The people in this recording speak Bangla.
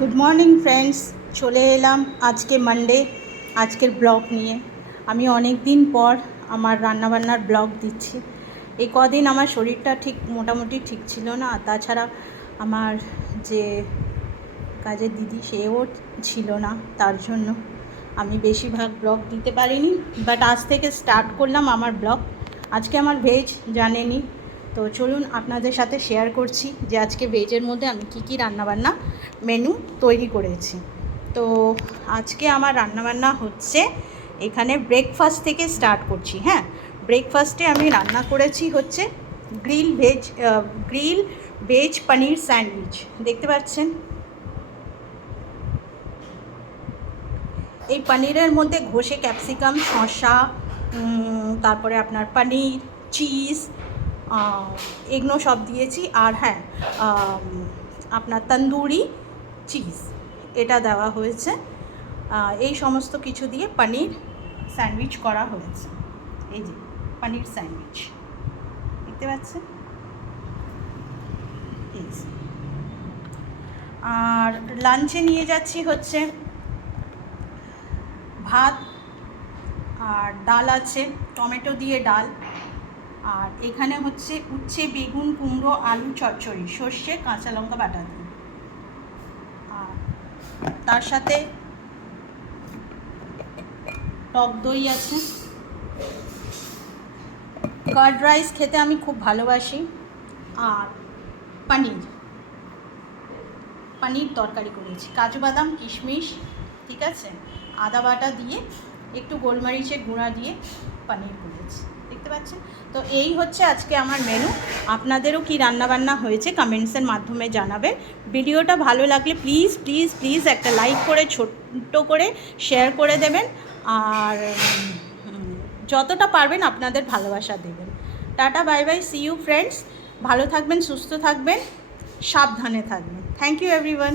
গুড মর্নিং ফ্রেন্ডস, চলে এলাম আজকে মানডে আজকের ব্লগ নিয়ে। আমি অনেক দিন পর আমার রান্নাবান্নার ব্লগ দিচ্ছি। এই কদিন আমার শরীরটা ঠিক মোটামুটি ঠিক ছিল না, তাছাড়া আমার যে কাজের দিদি সেও ছিল না, তার জন্য আমি বেশিরভাগ ব্লগ দিতে পারিনি। বাট আজ থেকে স্টার্ট করলাম আমার ব্লগ। আজকে আমার ভেজ জানেনি, তো চলুন আপনাদের সাথে শেয়ার করছি যে আজকে ভেজের মধ্যে আমি কী রান্নাবান্না মেনু তৈরি করেছি। তো আজকে আমার রান্নাবান্না হচ্ছে, এখানে ব্রেকফাস্ট থেকে স্টার্ট করছি। হ্যাঁ, ব্রেকফাস্টে আমি রান্না করেছি হচ্ছে গ্রিল ভেজ পনির স্যান্ডউইচ। দেখতে পাচ্ছেন, এই পনিরের মধ্যে ঘষে ক্যাপসিকাম, শসা, তারপরে আপনার পনির, চিজ, এগুলো সব দিয়েছি। আর হ্যাঁ, আপনার তন্দুরি চিজ এটা দেওয়া হয়েছে। এই সমস্ত কিছু দিয়ে পনির স্যান্ডউইচ করা হয়েছে। এই যে পনির স্যান্ডউইচ দেখতে পাচ্ছেন। আর লাঞ্চে নিয়ে যাচ্ছি হচ্ছে ভাত, আর ডাল আছে, টমেটো দিয়ে ডাল। আর এখানে হচ্ছে উচ্ছে, বেগুন, কুমড়ো, আলু চচ্চড়ি, সর্ষে, কাঁচা লঙ্কা বাটা দিয়ে। আর তার সাথে টক দই আছে। কার্ড রাইস খেতে আমি খুব ভালোবাসি। আর পনির তরকারি করেছি, কাজু বাদাম, কিশমিশ, ঠিক আছে, আদা বাটা দিয়ে একটু গোলমরিচের গুঁড়া দিয়ে পনির করেছি, দেখতে পাচ্ছেন। তো এই হচ্ছে আজকে আমার মেনু। আপনাদেরও কি রান্নাবান্না হয়েছে কমেন্টসের মাধ্যমে জানাবেন। ভিডিওটা ভালো লাগলে প্লিজ প্লিজ প্লিজ একটা লাইক করে ছোট্ট করে শেয়ার করে দেবেন। আর যতটা পারবেন আপনাদের ভালোবাসা দেবেন। Tata, bye bye, see you friends. ভালো থাকবেন, সুস্থ থাকবেন, সাবধানে থাকবেন। Thank you everyone.